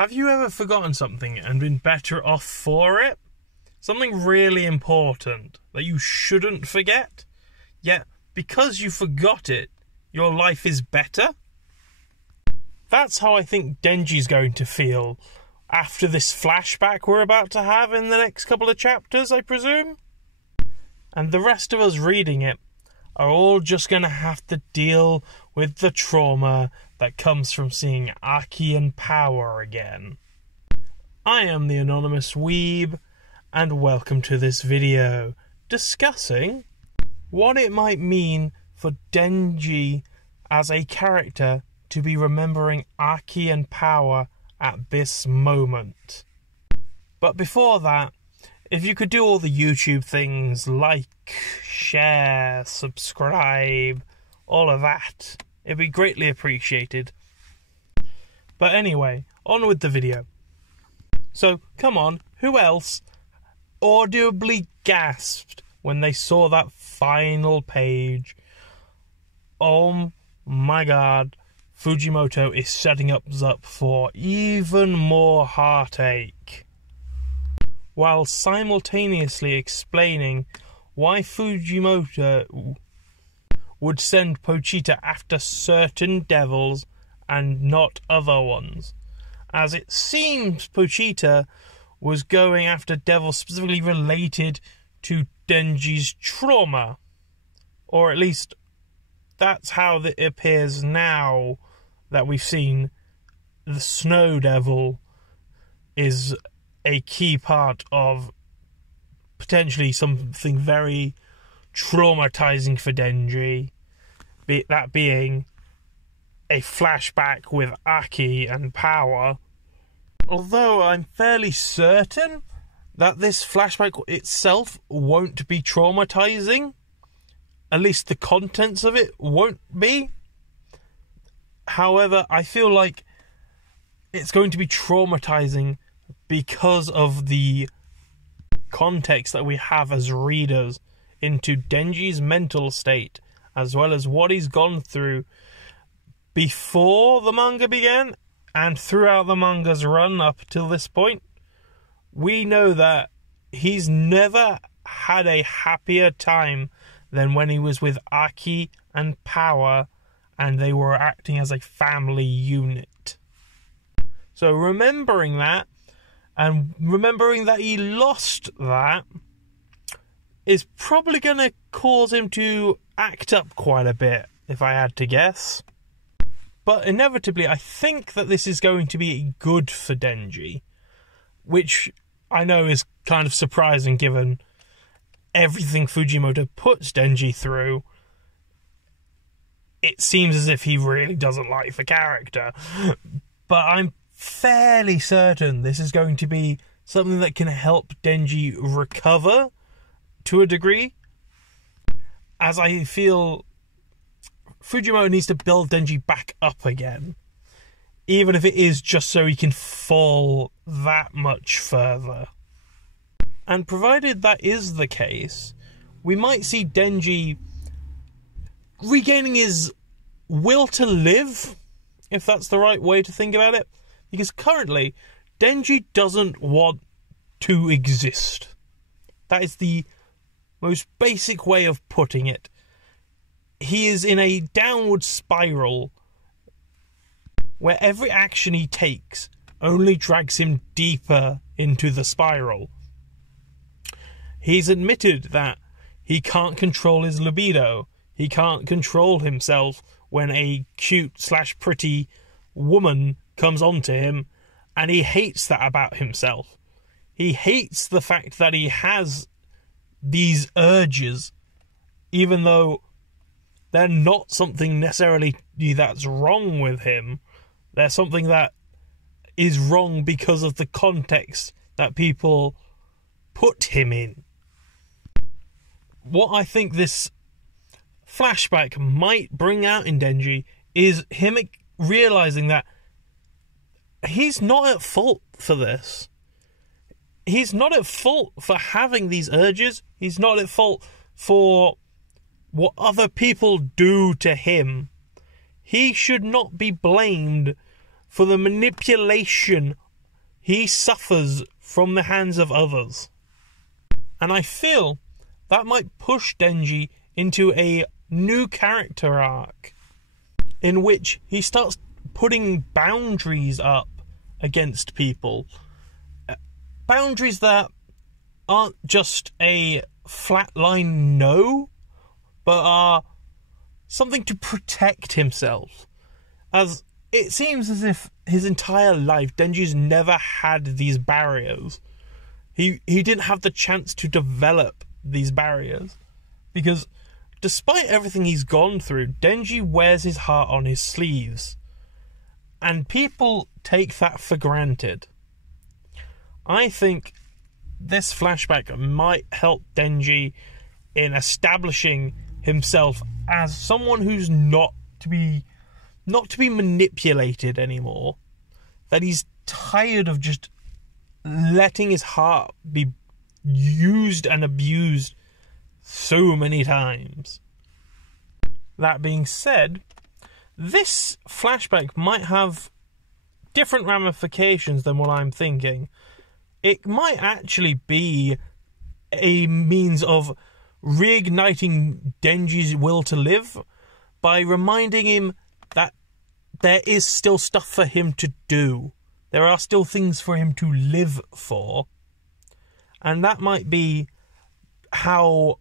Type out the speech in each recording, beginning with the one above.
Have you ever forgotten something and been better off for it? Something really important that you shouldn't forget? Yet, because you forgot it, your life is better? That's how I think Denji's going to feel after this flashback we're about to have in the next couple of chapters, I presume. And the rest of us reading it are all just going to have to deal with the trauma that comes from seeing Aki and Power again. I am the Anonymous Weeb, and welcome to this video discussing what it might mean for Denji as a character to be remembering Aki and Power at this moment. But before that, if you could do all the YouTube things, like, share, subscribe, all of that, it'd be greatly appreciated. But anyway, on with the video. So, come on, who else audibly gasped when they saw that final page? Oh my god, Fujimoto is setting us up for even more heartache, while simultaneously explaining why Fujimoto would send Pochita after certain devils and not other ones, as it seems Pochita was going after devils specifically related to Denji's trauma, or at least that's how it appears now that we've seen the Snow Devil is a key part of potentially something very traumatizing for Denji, that being a flashback with Aki and Power. Although I'm fairly certain that this flashback itself won't be traumatizing, at least the contents of it won't be. However, I feel like it's going to be traumatizing because of the context that we have as readers into Denji's mental state, as well as what he's gone through before the manga began and throughout the manga's run up till this point. We know that he's never had a happier time than when he was with Aki and Power and they were acting as a family unit. So remembering that, and remembering that he lost that, is probably going to cause him to act up quite a bit, if I had to guess. But inevitably, I think that this is going to be good for Denji, which I know is kind of surprising given everything Fujimoto puts Denji through. It seems as if he really doesn't like the character. But I'm fairly certain this is going to be something that can help Denji recover to a degree, as I feel Fujimoto needs to build Denji back up again, even if it is just so he can fall that much further. And provided that is the case, we might see Denji regaining his will to live, if that's the right way to think about it. Because currently, Denji doesn't want to exist. That is the most basic way of putting it. He is in a downward spiral where every action he takes only drags him deeper into the spiral. He's admitted that he can't control his libido. He can't control himself when a cute/pretty woman comes onto him, and he hates that about himself. He hates the fact that he has these urges, even though they're not something necessarily that's wrong with him. They're something that is wrong because of the context that people put him in. What I think this flashback might bring out in Denji is him realizing that he's not at fault for this. He's not at fault for having these urges. He's not at fault for what other people do to him. He should not be blamed for the manipulation he suffers from the hands of others. And I feel that might push Denji into a new character arc in which he starts putting boundaries up against people. Boundaries that aren't just a flatline no, but are something to protect himself. As it seems as if his entire life, Denji's never had these barriers. He didn't have the chance to develop these barriers. Because despite everything he's gone through, Denji wears his heart on his sleeves. And people take that for granted. I think this flashback might help Denji in establishing himself as someone who's not to be manipulated anymore. That he's tired of just letting his heart be used and abused so many times. That being said, this flashback might have different ramifications than what I'm thinking. It might actually be a means of reigniting Denji's will to live by reminding him that there is still stuff for him to do. There are still things for him to live for. And that might be how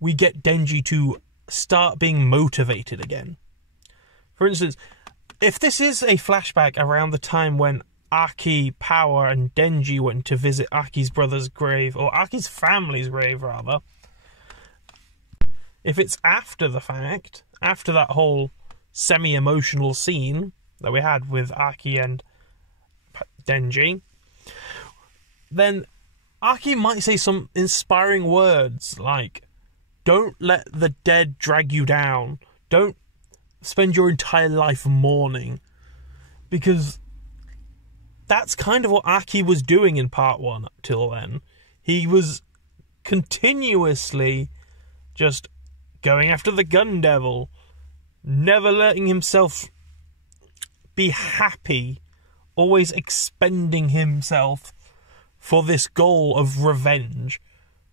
we get Denji to start being motivated again. For instance, if this is a flashback around the time when Aki, Power, and Denji went to visit Aki's brother's grave, or Aki's family's grave, rather, if it's after the fact, after that whole semi-emotional scene that we had with Aki and Denji, then Aki might say some inspiring words like, "Don't let the dead drag you down. Don't spend your entire life mourning." Because that's kind of what Aki was doing in part 1 till then. He was continuously just going after the gun devil, never letting himself be happy, always expending himself for this goal of revenge.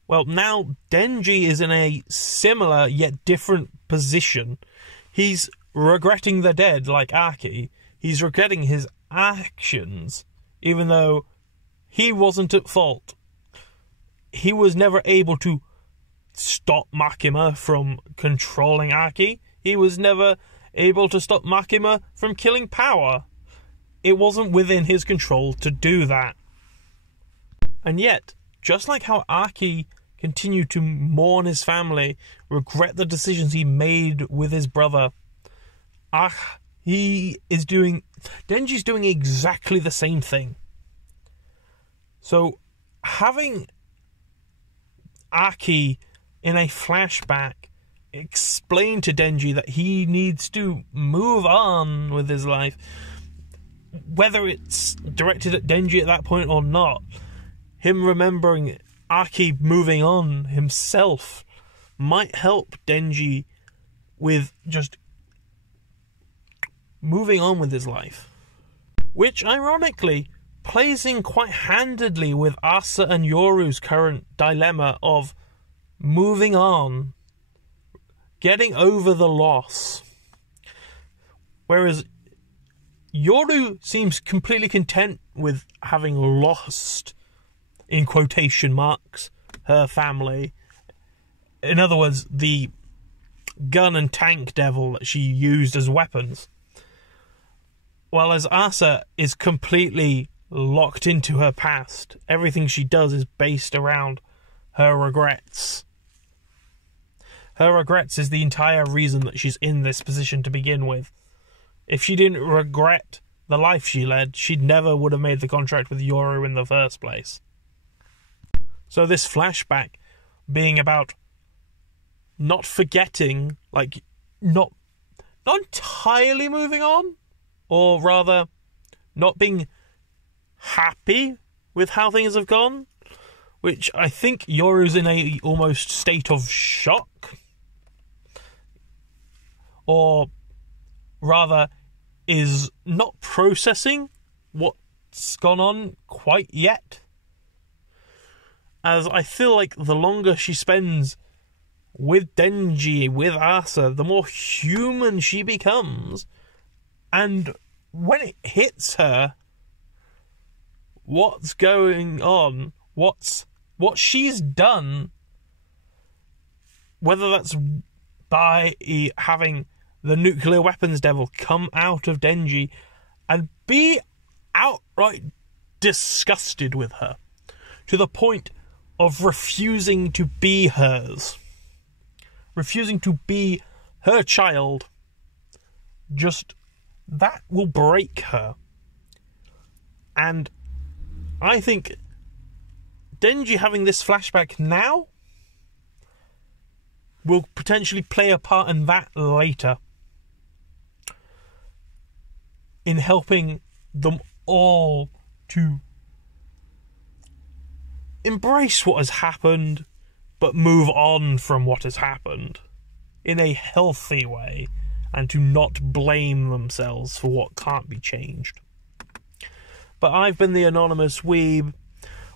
Well, now Denji is in a similar yet different position. He's regretting the dead like Aki. He's regretting his actions, even though he wasn't at fault. He was never able to stop Makima from controlling Aki. He was never able to stop Makima from killing Power. It wasn't within his control to do that. And yet, just like how Aki continued to mourn his family, regret the decisions he made with his brother, Denji's doing exactly the same thing. So, having Aki in a flashback explain to Denji that he needs to move on with his life, whether it's directed at Denji at that point or not, him remembering Aki moving on himself might help Denji with just moving on with his life. Which, ironically, plays in quite handedly with Asa and Yoru's current dilemma of moving on, getting over the loss. Whereas Yoru seems completely content with having lost, in quotation marks, her family. In other words, the gun and tank devil that she used as weapons. While as Asa is completely locked into her past. Everything she does is based around her regrets. Her regrets is the entire reason that she's in this position to begin with. If she didn't regret the life she led, she'd never would have made the contract with Yoru in the first place. So this flashback being about not forgetting, like, not entirely moving on, or rather, not being happy with how things have gone, which I think Yoru's in a almost state of shock, or rather is not processing what that's gone on quite yet. As I feel like the longer she spends with Denji, with Asa, the more human she becomes. And when it hits her, what's going on, what she's done, whether that's by having the nuclear weapons devil come out of Denji and be outright disgusted with her, to the point of refusing to be hers, refusing to be her child, just that will break her. And I think Denji having this flashback now will potentially play a part in that later, in helping them all to embrace what has happened, but move on from what has happened in a healthy way, and to not blame themselves for what can't be changed. But I've been the Anonymous Weeb.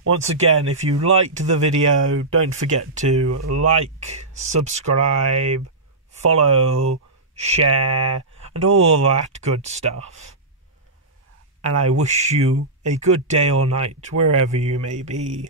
Once again, if you liked the video, don't forget to like, subscribe, follow, share, and all that good stuff. And I wish you a good day or night, wherever you may be.